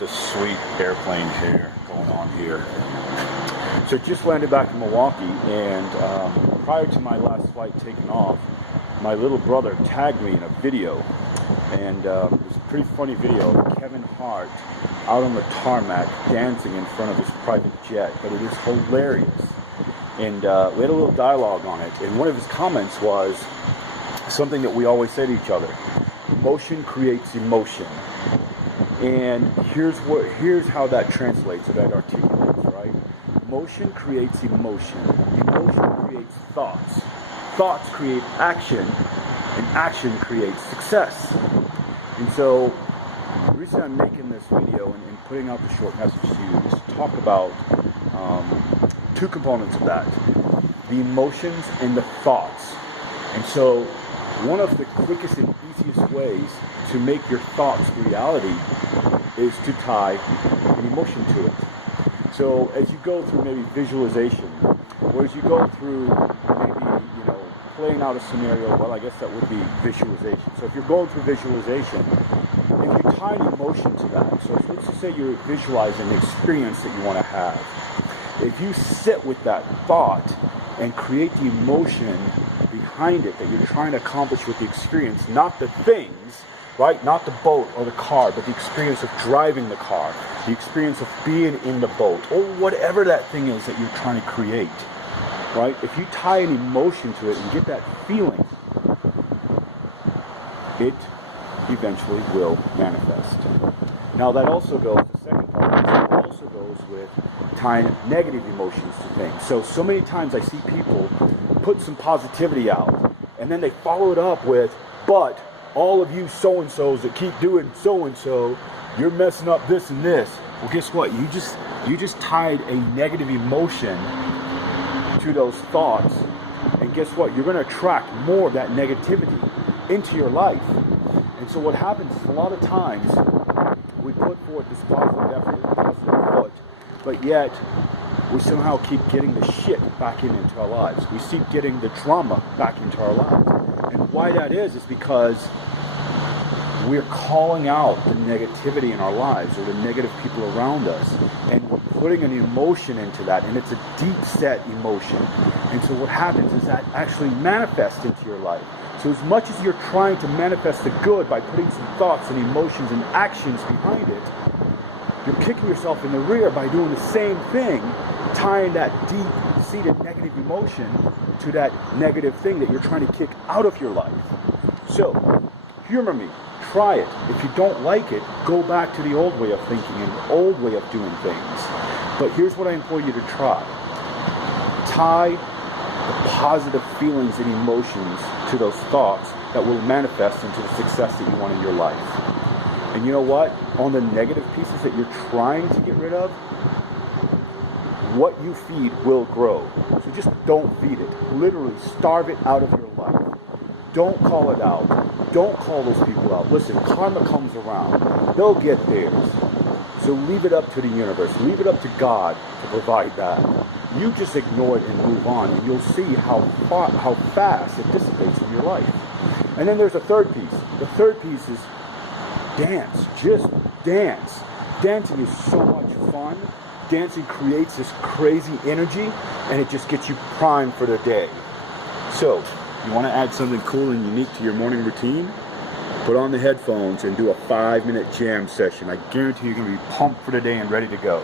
this sweet airplane here going on here. So just landed back in Milwaukee, and prior to my last flight taking off, my little brother tagged me in a video, and it was a pretty funny video of Kevin Hart out on the tarmac dancing in front of his private jet, but it is hilarious. And we had a little dialogue on it, and one of his comments was something that we always say to each other: motion creates emotion. And here's how that translates, or that articulates, right? Motion creates emotion. Emotion creates thoughts. Thoughts create action, and action creates success. And so the reason I'm making this video and putting out the short message to you is to talk about two components of that: the emotions and the thoughts. And so one of the quickest and easiest ways to make your thoughts reality is to tie an emotion to it. So as you go through maybe visualization, or as you go through maybe, playing out a scenario, well, I guess that would be visualization. So if you're going through visualization, if you tie an emotion to that, so let's just say you're visualizing an experience that you want to have. If you sit with that thought and create the emotion behind it that you're trying to accomplish with the experience, not the things, right? Not the boat or the car, but the experience of driving the car, the experience of being in the boat, or whatever that thing is that you're trying to create, right? If you tie an emotion to it and get that feeling, it eventually will manifest. Now that also goes, the second part of this also goes with tying negative emotions to things. So many times I see people put some positivity out, and then they follow it up with, but all of you so-and-sos that keep doing so-and-so, you're messing up this and this. Well, guess what? You just tied a negative emotion to those thoughts, and guess what? You're going to attract more of that negativity into your life. And so what happens is a lot of times we put forth this positive effort, this positive foot, but yet we somehow keep getting the shit back into our lives. We keep getting the drama back into our lives. And why that is because we're calling out the negativity in our lives, or the negative people around us, and we're putting an emotion into that, and it's a deep set emotion. And so what happens is that actually manifests into your life. So as much as you're trying to manifest the good by putting some thoughts and emotions and actions behind it, you're kicking yourself in the rear by doing the same thing, tying that deep-seated negative emotion to that negative thing that you're trying to kick out of your life. So, humor me. Try it. If you don't like it, go back to the old way of thinking and the old way of doing things. But here's what I implore you to try. Tie the positive feelings and emotions to those thoughts that will manifest into the success that you want in your life. And you know what? On the negative pieces that you're trying to get rid of, what you feed will grow. So just don't feed it. Literally starve it out of your life. Don't call it out. Don't call those people out. Listen, karma comes around. They'll get theirs. So leave it up to the universe. Leave it up to God to provide that. You just ignore it and move on, and you'll see how fast it dissipates in your life. And then there's a third piece. The third piece is dance. Just dance. Dancing is so much fun. Dancing creates this crazy energy, and it just gets you primed for the day. So, you want to add something cool and unique to your morning routine? Put on the headphones and do a 5-minute jam session. I guarantee you're going to be pumped for the day and ready to go.